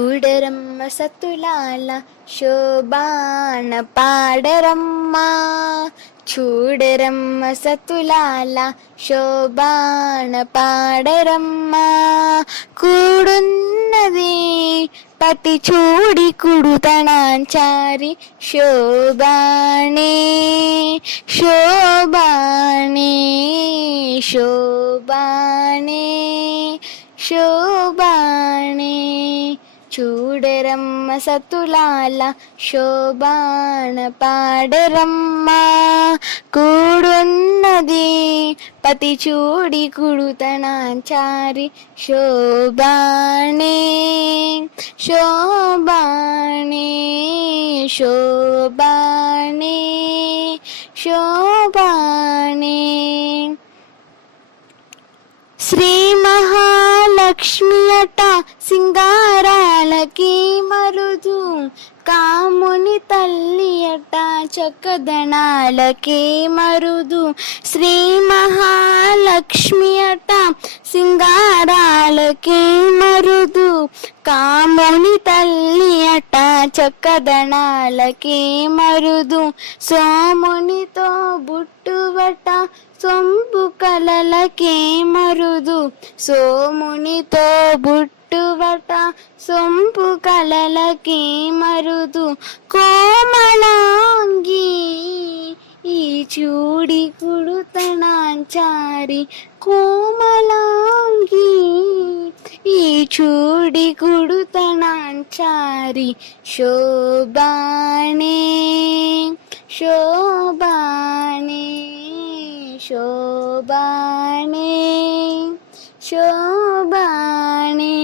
చూడరమ్మ సతులాల శోభాన పాడరమ్మ, చూడరమ్మ సతులాల శోభాన పాడరమ్మ. కూడున్నది పతి చూడి కుడుతనాంచారి శోభానే శోభానే శోభానే శోభానే. చూడరమ్మ సతులాల శోభాన పాడరమ్మ, కూడున్నది పతి చూడి కుడుతనాంచారి శోభానే శోభానే శోభానే శోభానే. శ్రీ మహాలక్ష్మి అట సింగారాలకి మరుదు, కాముని తల్లి అట చక్కదనాలకి మరుదు. శ్రీ మహాలక్ష్మి అట సింగారాలకి మరుదు, కాముని తల్లి అట చక్కదనాలకి మరుదు. సోమునితో బుట్టువట సొంపు కలలకే మరుదు, సోమునితో బుట్టువట సొంపు కలలకే మరుదు. కోమలాంగి ఈ చూడి కుడుతనాంచారి, కోమలాంగి ఈ చూడి కుడుతనాంచారి శోభానే శోభానే శోభానే శోభానే.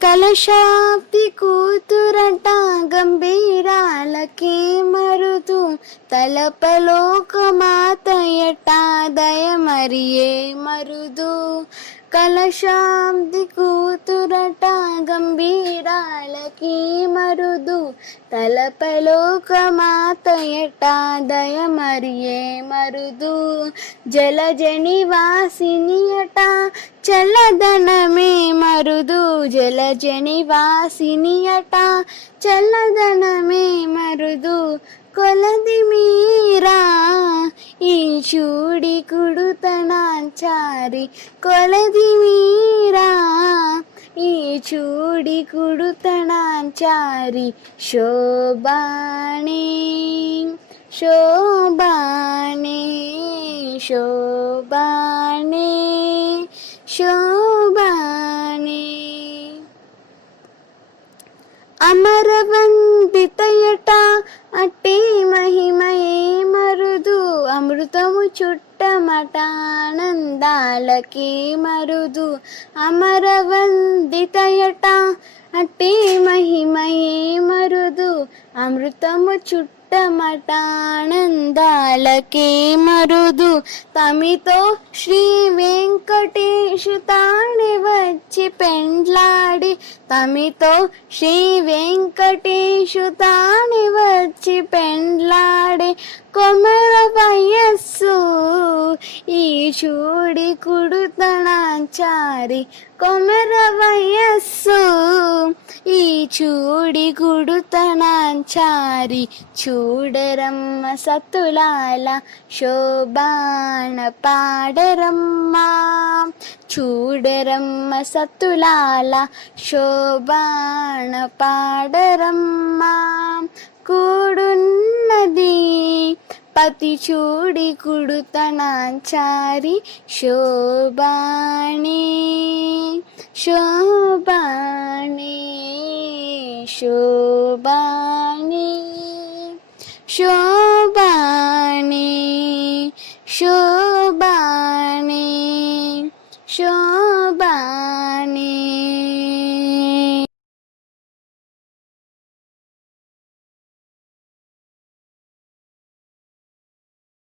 కలశాబ్ది కూతురట గంభీరాలకి మరుదు, తలపలోకమాతయట దయమరియే మరుదు. కలశాబ్ది కూతురట గంభీరాలకి మరుదు, తలపలోకమాతయట దయమరియే మరుదు. జలజని వాసినియట చల్లదనమే మరుదు, జలజని వాసినియట చల్లదనమే మరుదు. కొలది మీరా ఈ చూడి కుడుతనాంచారి, కొలది మీరా ఈ చూడి కుడుతనాంచారి శోభానే శోభానే శోభానే శోభానే. అమరవందితయట అట్టి మహిమయే మరుదు, అమృతము చుట్టమట ఆనందాలకి మరుదు. అమరవందితయట అట్టి మహిమయే మరుదు, అమృతము చుట్టమట ఆనందాలకి మరుదు. తమితో శ్రీ వెంకటేశు తానే వచ్చి పెండ్లాడి, తమితో శ్రీ వెంకటేశు తానే వచ్చి పెండ్లాడే. కొమర వయస్సు ఈ చూడి కుడుతనాంచారి, కొమర వయస్సు ఈ చూడి కుడుతనాంచారి. చూడరమ్మ సతులాల శోభాన పాడరమ్మ, చూడరమ్మ సతులాల శోభాన పాడరమ్మ. కూడున్నది పతి చూడి కుడుతనాంచారి శోభానే శోభానే శోభానే శోభానే శోభానే శోభానే.